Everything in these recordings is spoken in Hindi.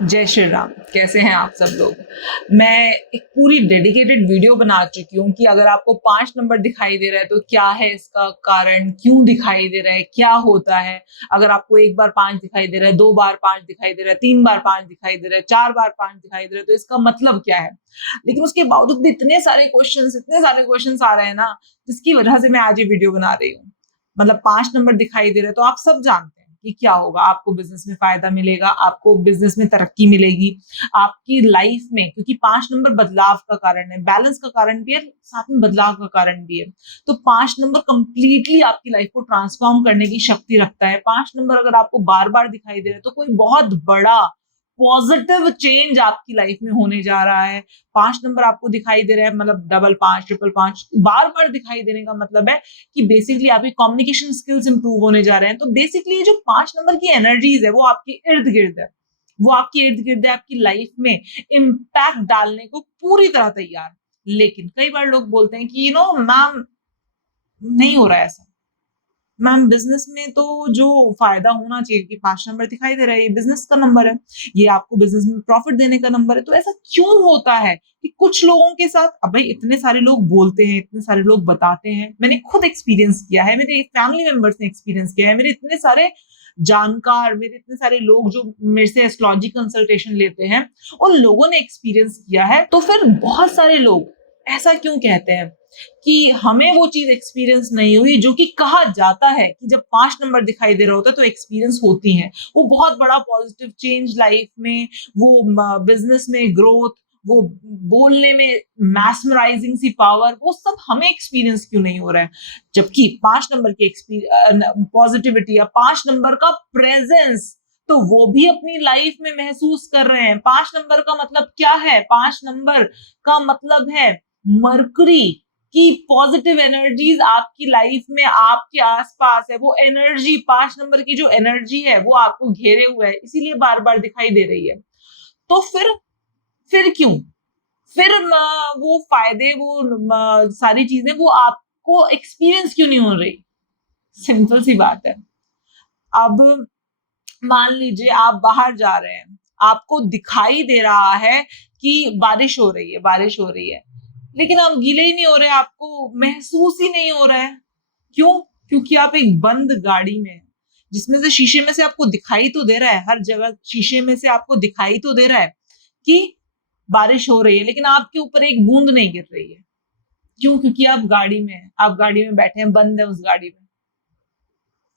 जय श्री राम। कैसे हैं आप सब लोग। मैं एक पूरी डेडिकेटेड वीडियो बना चुकी हूँ कि अगर आपको 5 नंबर दिखाई दे रहा है तो क्या है इसका कारण, क्यों दिखाई दे रहा है, क्या होता है। अगर आपको एक बार 5 दिखाई दे रहा है, 2 बार 5 दिखाई दे रहा है, 3 बार 5 दिखाई दे रहा है, 4 बार 5 दिखाई दे रहा है, तो इसका मतलब क्या है। लेकिन उसके बावजूद भी इतने सारे क्वेश्चन आ रहे हैं ना, जिसकी वजह से मैं आज ये वीडियो बना रही हूँ। मतलब 5 नंबर दिखाई दे रहे हैं तो आप सब जानते हैं कि क्या होगा। आपको बिजनेस में फायदा मिलेगा, आपको बिजनेस में तरक्की मिलेगी, आपकी लाइफ में, क्योंकि 5 नंबर बदलाव का कारण है, बैलेंस का कारण भी है, साथ में बदलाव का कारण भी है। तो 5 नंबर कंप्लीटली आपकी लाइफ को ट्रांसफॉर्म करने की शक्ति रखता है। 5 नंबर अगर आपको बार बार दिखाई दे रहा है तो कोई बहुत बड़ा पॉजिटिव चेंज आपकी लाइफ में होने जा रहा है। 5 नंबर आपको दिखाई दे रहा है, मतलब डबल 5, ट्रिपल 5 बार बार दिखाई देने का मतलब है कि बेसिकली आपकी कम्युनिकेशन स्किल्स इंप्रूव होने जा रहे हैं। तो बेसिकली ये जो 5 नंबर की एनर्जीज है वो आपके इर्द गिर्द है, वो आपके इर्द गिर्द है, आपकी लाइफ में इम्पैक्ट डालने को पूरी तरह तैयार। लेकिन कई बार लोग बोलते हैं कि मैम नहीं हो रहा है ऐसा। मैम बिजनेस में तो जो फायदा होना चाहिए कि 5 नंबर दिखाई दे रहा है, ये बिजनेस का नंबर है, ये आपको बिजनेस में प्रॉफिट देने का नंबर है, तो ऐसा क्यों होता है कि कुछ लोगों के साथ। अब भाई इतने सारे लोग बोलते हैं, इतने सारे लोग बताते हैं, मैंने खुद एक्सपीरियंस किया है, मेरे फैमिली मेंबर्स ने एक्सपीरियंस किया है, मेरे इतने सारे जानकार, मेरे इतने सारे लोग जो मेरे से एस्ट्रोलॉजी कंसल्टेशन लेते हैं, उन लोगों ने एक्सपीरियंस किया है। तो फिर बहुत सारे लोग ऐसा क्यों कहते हैं कि हमें वो चीज एक्सपीरियंस नहीं हुई जो कि कहा जाता है कि जब 5 नंबर दिखाई दे रहा होता है तो एक्सपीरियंस होती है, वो बहुत बड़ा पॉजिटिव चेंज लाइफ में, वो बिजनेस में ग्रोथ, वो बोलने में मैस्मराइजिंग सी पावर, वो सब हमें एक्सपीरियंस क्यों नहीं हो रहा है। जबकि 5 नंबर की पॉजिटिविटी या 5 नंबर का प्रेजेंस तो वो भी अपनी लाइफ में महसूस कर रहे हैं। 5 नंबर का मतलब क्या है, 5 नंबर का मतलब है मरकरी की पॉजिटिव एनर्जीज आपकी लाइफ में, आपके आसपास है। वो एनर्जी, 5 नंबर की जो एनर्जी है वो आपको घेरे हुए है, इसीलिए बार बार दिखाई दे रही है। तो फिर क्यों, फिर वो फायदे, वो सारी चीजें वो आपको एक्सपीरियंस क्यों नहीं हो रही। सिंपल सी बात है। अब मान लीजिए आप बाहर जा रहे हैं, आपको दिखाई दे रहा है कि बारिश हो रही है, बारिश हो रही है, लेकिन आप गीले ही नहीं हो रहे, आपको महसूस ही नहीं हो रहा है। क्यों? क्योंकि आप एक बंद गाड़ी में हैं, जिसमें से शीशे में से आपको दिखाई तो दे रहा है, हर जगह शीशे में से आपको दिखाई तो दे रहा है कि बारिश हो रही है, लेकिन आपके ऊपर एक बूंद नहीं गिर रही है। क्यों? क्योंकि आप गाड़ी में हैं, आप गाड़ी में बैठे हैं, बंद है उस गाड़ी में।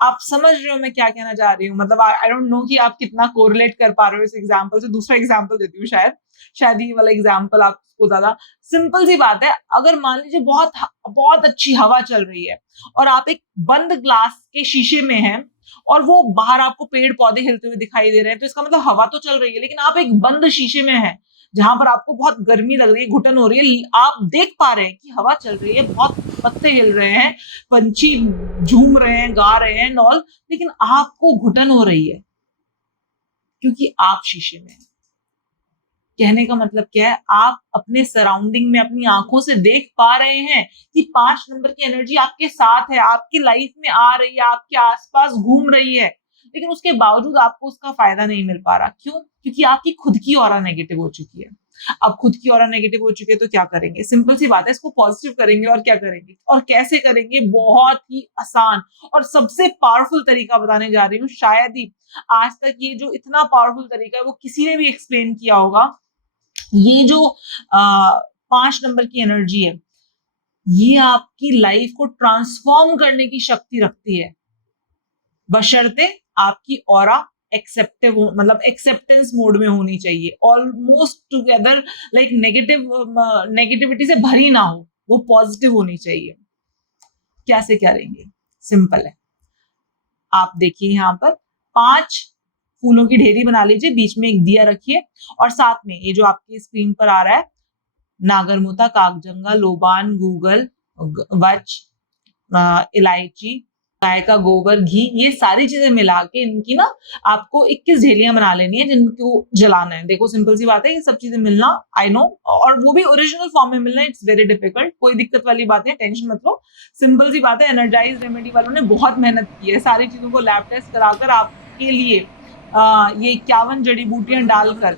आप समझ रहे हो मैं क्या कहना चाह रही हूँ। मतलब आई डोंट नो कि आप कितना कोरिलेट कर पा रहे हो इस एग्जांपल से। दूसरा एग्जांपल देती हूँ, शायद ये वाला एग्जांपल आपको ज्यादा सिंपल सी बात है। अगर मान लीजिए बहुत बहुत अच्छी हवा चल रही है और आप एक बंद ग्लास के शीशे में हैं और वो बाहर आपको पेड़ पौधे हिलते हुए दिखाई दे रहे हैं, तो इसका मतलब हवा तो चल रही है, लेकिन आप एक बंद शीशे में हैं जहां पर आपको बहुत गर्मी लग रही है, घुटन हो रही है। आप देख पा रहे हैं कि हवा चल रही है, बहुत पत्ते हिल रहे हैं, पंछी झूम रहे हैं, गा रहे हैं नॉल, लेकिन आपको घुटन हो रही है क्योंकि आप शीशे में हैं। कहने का मतलब क्या है, आप अपने सराउंडिंग में अपनी आंखों से देख पा रहे हैं कि 5 नंबर की एनर्जी आपके साथ है, आपकी लाइफ में आ रही है, आपके आसपास घूम रही है, लेकिन उसके बावजूद आपको उसका फायदा नहीं मिल पा रहा। क्यों? क्योंकि आपकी खुद की ऑरा नेगेटिव हो चुकी है। अब खुद की ऑरा नेगेटिव हो चुकी है तो क्या करेंगे, सिंपल सी बात है, इसको पॉजिटिव करेंगे। और क्या करेंगे और कैसे करेंगे, बहुत ही आसान और सबसे पावरफुल तरीका बताने जा रही हूँ। शायद ही आज तक ये जो इतना पावरफुल तरीका है वो किसी ने भी एक्सप्लेन किया होगा। ये जो 5 नंबर की एनर्जी है, ये आपकी लाइफ को ट्रांसफॉर्म करने की शक्ति रखती है, बशर्ते आपकी ऑरा एक्सेप्टिव, मतलब एक्सेप्टेंस मोड में होनी चाहिए, ऑलमोस्ट टुगेदर, लाइक नेगेटिविटी से भरी ना हो, वो पॉजिटिव होनी चाहिए। कैसे करेंगे, सिंपल है। आप देखिए यहाँ पर 5 फूलों की ढेरी बना लीजिए, बीच में एक दिया रखिए और साथ में ये जो आपकी स्क्रीन पर आ रहा है, नागरमोता, कागजंगा, लोबान, गूगल, वच, इलायची, गाय का गोबर, घी, ये सारी चीजें मिला के इनकी ना आपको 21 ढेलियां बना लेनी है जिनको जलाना है। देखो सिंपल सी बात है, ये सब चीजें मिलना, आई नो, और वो भी ओरिजिनल फॉर्म में मिलना, इट्स वेरी डिफिकल्ट। कोई दिक्कत वाली बात है, टेंशन मत लो, सिंपल सी बात है। एनर्जाइज रेमेडी वालों ने बहुत मेहनत की है, सारी चीजों को लैब टेस्ट कराकर आपके लिए ये 51 जड़ी बूटियां डालकर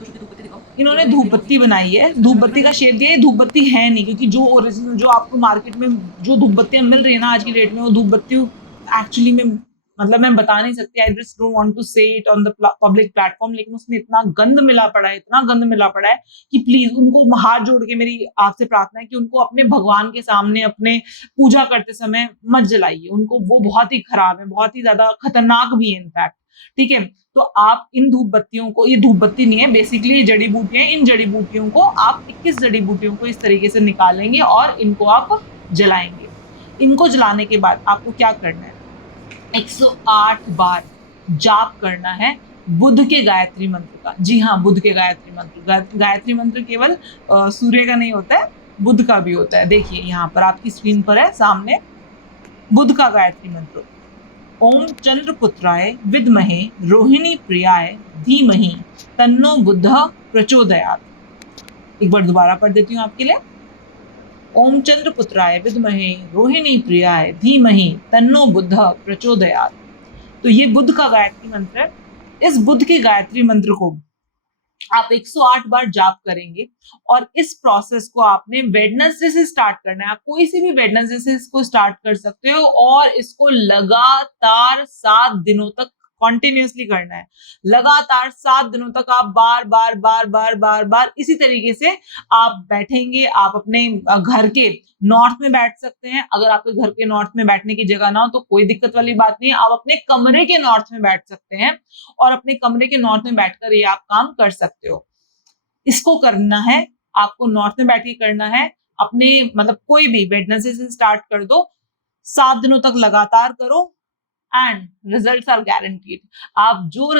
इन्होंने धूप बत्ती बनाई है। धूप बत्ती का शेप दिया है, धूप बत्ती है नहीं, क्योंकि जो ओरिजिनल जो आपको मार्केट में जो धूप बत्तियां मिल रही है ना आज की डेट में, वो धूप बत्ती एक्चुअली में मतलब मैं बता नहीं सकती, I just don't want to say it on the public platform, लेकिन उसमें इतना गंद मिला पड़ा है, इतना गंद मिला पड़ा है कि प्लीज उनको हाथ जोड़ के मेरी आपसे प्रार्थना है कि उनको अपने भगवान के सामने अपने पूजा करते समय मत जलाइए उनको, वो बहुत ही खराब है, बहुत ही ज्यादा खतरनाक भी है इनफैक्ट। ठीक है, तो आप इन धूप बत्तियों को, ये धूप बत्ती नहीं है बेसिकली, ये जड़ी बूटियां, इन जड़ी बूटियों को आप 21 जड़ी बूटियों को इस तरीके से निकालेंगे और इनको आप जलाएंगे। इनको जलाने के बाद आपको क्या करना है, 108 बार जाप करना है बुध के गायत्री मंत्र का। जी हाँ, बुध के गायत्री मंत्र, गायत्री मंत्र केवल सूर्य का नहीं होता है, बुध का भी होता है। देखिए यहाँ पर आपकी स्क्रीन पर है सामने बुध का गायत्री मंत्र, ओम चंद्रपुत्राय विद्महे रोहिणी प्रियाय धीमहि तन्नो बुध प्रचोदयात्। एक बार दोबारा पढ़ देती हूँ आपके लिए, ओम चंद्रपुत्राय विद्महे रोहिणी प्रियाय धीमहि तन्नो बुध प्रचोदयात्। तो ये बुध का गायत्री मंत्र है। इस बुध के गायत्री मंत्र को आप 108 बार जाप करेंगे और इस प्रोसेस को आपने वेडनेसडे से स्टार्ट करना है। आप कोई सी भी वेडनेसडे से इसको स्टार्ट कर सकते हो और इसको लगातार 7 दिनों तक कॉन्टिन्यूसली करना है। लगातार 7 दिनों तक आप बार बार बार बार बार बार इसी तरीके से आप बैठेंगे। आप अपने घर के नॉर्थ में बैठ सकते हैं, अगर आपके घर के नॉर्थ में बैठने की जगह ना हो तो कोई दिक्कत वाली बात नहीं है, आप अपने कमरे के नॉर्थ में बैठ सकते हैं और अपने कमरे के नॉर्थ में बैठकर ये आप काम कर सकते हो। इसको करना है आपको, नॉर्थ में बैठ के करना है अपने, मतलब कोई भी वेडनेसडे से स्टार्ट कर दो, 7 दिनों तक लगातार करो एंड रिजल्ट्स आर गारंटीड। आप जो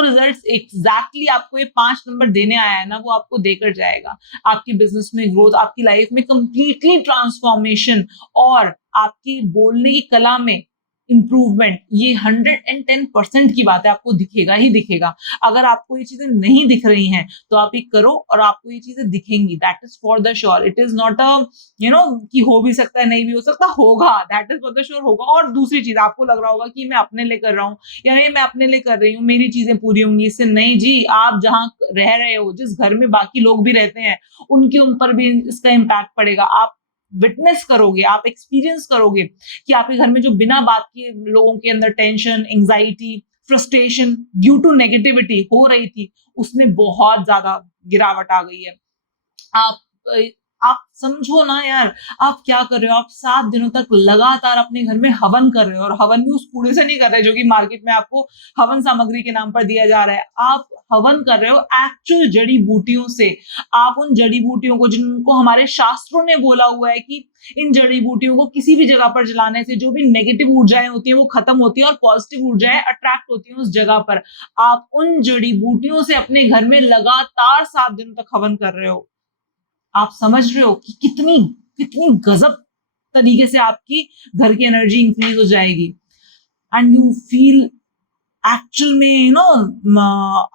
रिजल्ट्स एग्जैक्टली आपको ये 5 नंबर देने आया है ना, वो आपको देकर जाएगा। आपकी बिजनेस में ग्रोथ, आपकी लाइफ में कंप्लीटली ट्रांसफॉर्मेशन और आपकी बोलने की कला में इंप्रूवमेंट, ये 110% की बात है, आपको दिखेगा ही दिखेगा। अगर आपको ये चीजें नहीं दिख रही हैं तो आप ये करो और आपको ये चीजें दिखेंगी, that is for the sure. It is not a कि हो भी सकता है, नहीं भी हो सकता, होगा, that is for the sure होगा। और दूसरी चीज, आपको लग रहा होगा कि मैं अपने लिए कर रहा हूँ या ये मैं अपने लिए कर रही हूँ, मेरी चीजें पूरी होंगी इससे, नहीं जी। आप जहाँ रह रहे हो, जिस घर में बाकी लोग भी रहते हैं, उनके ऊपर भी इसका इम्पैक्ट पड़ेगा। आप विटनेस करोगे, आप एक्सपीरियंस करोगे कि आपके घर में जो बिना बात के लोगों के अंदर tension, anxiety, frustration due to negativity हो रही थी, उसमें बहुत ज्यादा गिरावट आ गई है। आप आप समझो ना यार, आप क्या कर रहे हो, आप 7 दिनों तक लगातार अपने घर में हवन कर रहे हो, और हवन भी उस कूड़े से नहीं कर रहे जो कि मार्केट में आपको हवन सामग्री के नाम पर दिया जा रहा है। आप हवन कर रहे हो एक्चुअल जड़ी बूटियों से। आप उन जड़ी बूटियों को, जिनको हमारे शास्त्रों ने बोला हुआ है कि इन जड़ी बूटियों को किसी भी जगह पर जलाने से जो भी नेगेटिव ऊर्जाएं होती है वो खत्म होती है और पॉजिटिव ऊर्जाएं अट्रैक्ट होती है उस जगह पर। आप उन जड़ी बूटियों से अपने घर में लगातार 7 दिनों तक हवन कर रहे हो। आप समझ रहे हो कि कितनी कितनी गजब तरीके से आपकी घर की एनर्जी इंक्रीज हो जाएगी एंड यू फील एक्चुअल में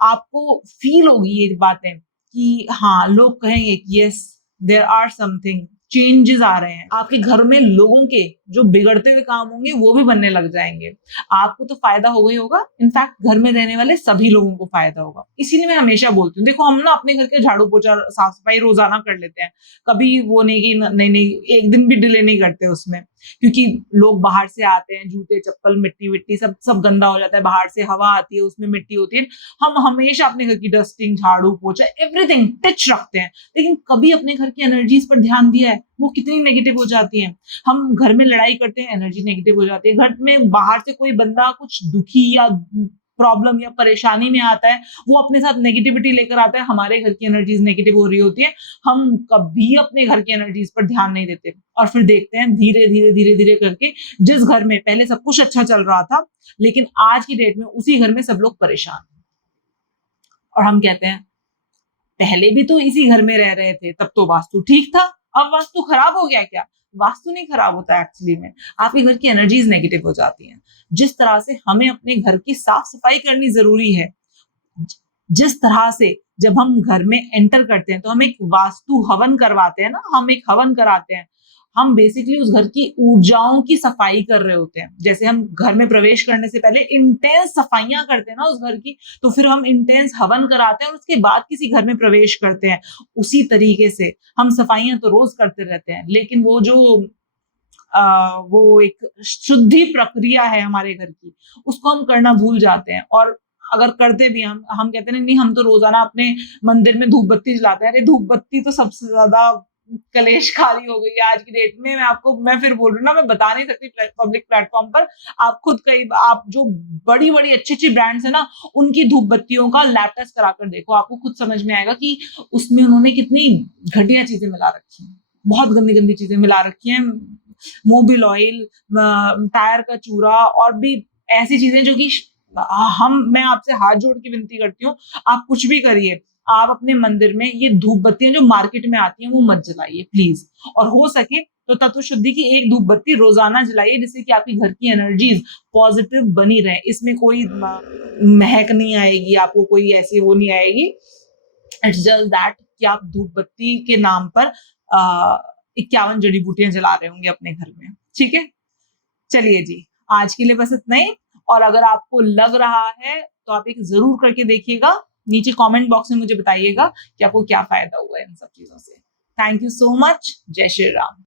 आपको फील होगी ये बातें कि हाँ, लोग कहेंगे कि yes there are something, changes आ रहे हैं आपके घर में। लोगों के जो बिगड़ते हुए काम होंगे वो भी बनने लग जाएंगे। आपको तो फायदा होगा ही होगा, इनफैक्ट घर में रहने वाले सभी लोगों को फायदा होगा। इसीलिए मैं हमेशा बोलती हूँ, देखो हम ना अपने घर के झाड़ू पोछा साफ सफाई रोजाना कर लेते हैं, कभी वो नहीं कि नहीं एक दिन भी डिले नहीं करते उसमें, क्योंकि लोग बाहर से आते हैं, जूते चप्पल मिट्टी विट्टी सब सब गंदा हो जाता है, बाहर से हवा आती है उसमें मिट्टी होती है। हम हमेशा अपने घर की डस्टिंग, झाड़ू पोछा, एवरीथिंग टच रखते हैं, लेकिन कभी अपने घर की एनर्जीज पर ध्यान दिया है वो कितनी नेगेटिव हो जाती है। हम घर में लड़ाई करते हैं, एनर्जी नेगेटिव हो जाती है। घर में बाहर से कोई बंदा कुछ दुखी या प्रॉब्लम या परेशानी में आता है, वो अपने साथ नेगेटिविटी लेकर आता है, हमारे घर की एनर्जीज नेगेटिव हो रही होती है। हम कभी अपने घर की एनर्जीज पर ध्यान नहीं देते और फिर देखते हैं धीरे धीरे धीरे धीरे करके जिस घर में पहले सब कुछ अच्छा चल रहा था, लेकिन आज की डेट में उसी घर में सब लोग परेशान हैं। और हम कहते हैं पहले भी तो इसी घर में रह रहे थे, तब तो वास्तु ठीक था, अब वास्तु खराब हो गया क्या? वास्तु नहीं खराब होता एक्चुअली में, आपके घर की एनर्जीज नेगेटिव हो जाती हैं। जिस तरह से हमें अपने घर की साफ सफाई करनी जरूरी है, जिस तरह से जब हम घर में एंटर करते हैं तो हम एक वास्तु हवन करवाते हैं ना, हम एक हवन कराते हैं। हम बेसिकली उस घर की ऊर्जाओं की सफाई कर रहे होते हैं। जैसे हम घर में प्रवेश करने से पहले इंटेंस सफाइयां करते हैं ना उस घर की, तो फिर हम इंटेंस हवन कराते हैं और उसके बाद किसी घर में प्रवेश करते हैं। उसी तरीके से हम सफाइयां तो रोज करते रहते हैं, लेकिन वो जो वो एक शुद्धि प्रक्रिया है हमारे घर की, उसको हम करना भूल जाते हैं। और अगर करते भी हम कहते हैं नहीं हम तो रोजाना अपने मंदिर में धूप बत्ती जलाते हैं। अरे धूप बत्ती तो सबसे ज्यादा कलेशकारी हो गई है आज की डेट में। मैं फिर बोल रही हूँ ना, मैं बता नहीं सकती पब्लिक प्लेटफॉर्म पर। आप खुद कई आप जो बड़ी बड़ी अच्छी अच्छी ब्रांड्स है ना, उनकी धूप बत्तियों का लैब टेस्ट कराकर देखो, आपको खुद समझ में आएगा कि उसमें उन्होंने कितनी घटिया चीजें मिला रखी हैं, बहुत गंदी गंदी चीजें मिला रखी हैं। मोबिल ऑयल, टायर का चूरा और भी ऐसी चीजें जो कि मैं आपसे हाथ जोड़ के विनती करती हूँ, आप कुछ भी करिए, आप अपने मंदिर में ये धूप बत्तियां जो मार्केट में आती हैं वो मत जलाइए प्लीज। और हो सके तो तत्व शुद्धि की एक धूप बत्ती रोजाना जलाइए, जिससे कि आपकी घर की एनर्जीज पॉजिटिव बनी रहे। इसमें कोई महक नहीं आएगी, आपको कोई ऐसी वो नहीं आएगी। इट्स जस्ट दैट कि आप धूप बत्ती के नाम पर 51 जड़ी बूटियां जला रहे होंगे अपने घर में। ठीक है, चलिए जी, आज के लिए बस इतना ही। और अगर आपको लग रहा है तो आप एक जरूर करके देखिएगा, नीचे कमेंट बॉक्स में मुझे बताइएगा कि आपको क्या फायदा हुआ है इन सब चीजों से। Thank you so much. जय श्री राम।